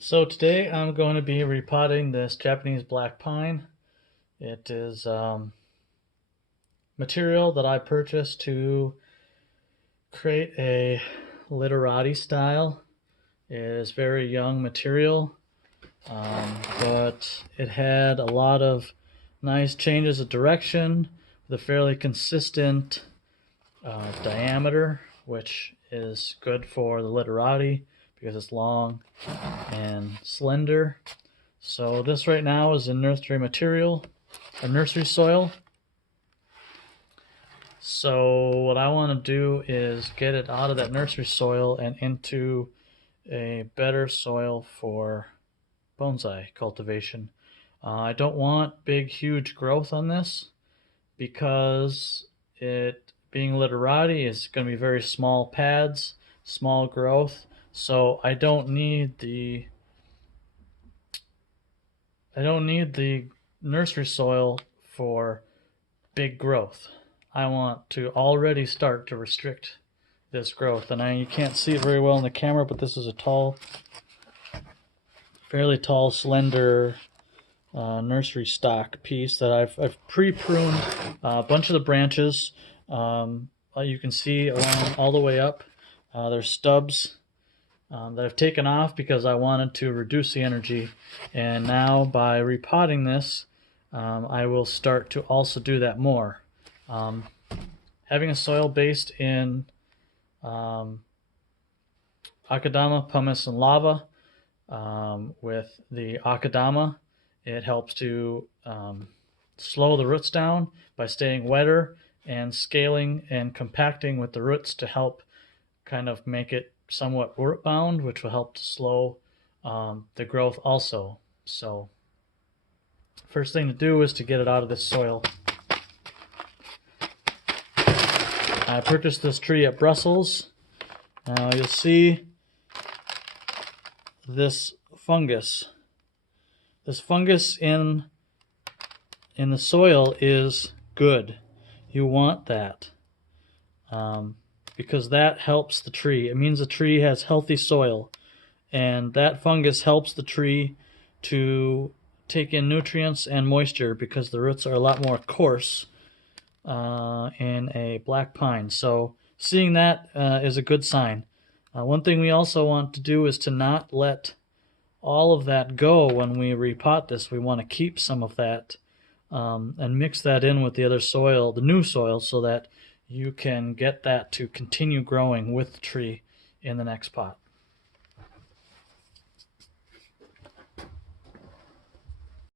So today I'm going to be repotting this Japanese black pine. It is material that I purchased to create a literati style. It is very young material, but it had a lot of nice changes of direction with a fairly consistent diameter, which is good for the literati because it's long and slender. So this right now is in nursery material, a nursery soil. So what I want to do is get it out of that nursery soil and into a better soil for bonsai cultivation. I don't want big, huge growth on this because it being literati is going to be very small pads, small growth. So I don't need the nursery soil for big growth. I want to already start to restrict this growth. And you can't see it very well in the camera, but this is a tall, fairly tall, slender nursery stock piece that I've pre-pruned a bunch of the branches. You can see along all the way up. There's stubs that I've taken off because I wanted to reduce the energy. And now by repotting this, I will start to also do that more. Having a soil based in akadama, pumice, and lava with the akadama, it helps to slow the roots down by staying wetter and scaling and compacting with the roots to help kind of make it somewhat root bound, which will help to slow the growth also. So first thing to do is to get it out of this soil. I purchased this tree at Brussels. Now you'll see this fungus. This fungus in the soil is good. You want that because that helps the tree. It means the tree has healthy soil, and that fungus helps the tree to take in nutrients and moisture because the roots are a lot more coarse in a black pine. So seeing that is a good sign. One thing we also want to do is to not let all of that go when we repot this. We want to keep some of that and mix that in with the other soil, the new soil, so that you can get that to continue growing with the tree in the next pot.